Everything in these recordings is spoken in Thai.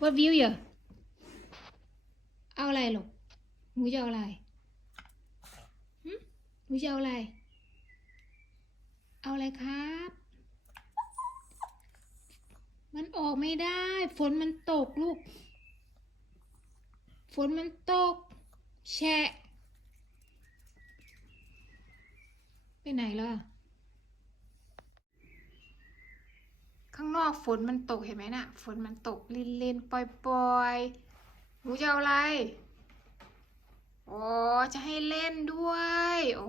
What view you เอาอะไรลูกหนูจะเอาอะไรหนูจะเอาอะไร เอาอะไรครับ มันออกไม่ได้ ฝนมันตกลูก ฝนมันตก แฉะ ไปไหนล่ะ ข้างนอกฝนมันตกเห็นไหมน่ะ ฝนมันตกลินลินปล่อยปล่อยๆหนูจะเอาอะไรโอ้จะให้เล่นด้วยโอ้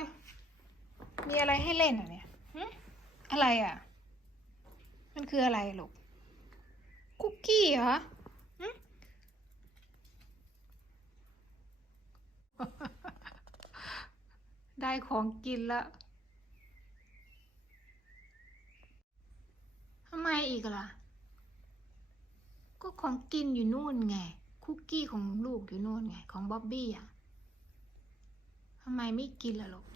ยมีอะไรให้เล่นอะเนี่ยหึอะไรอะ มันคืออะไรลูก คุกกี้เหรอหึได้ของกินแล้ว ทำไม อีกล่ะ ก็ของกินอยู่นู่นไง คุกกี้ของลูกอยู่นู่นไง ของบ๊อบบี้อะทำไมไม่กินล่ะลูก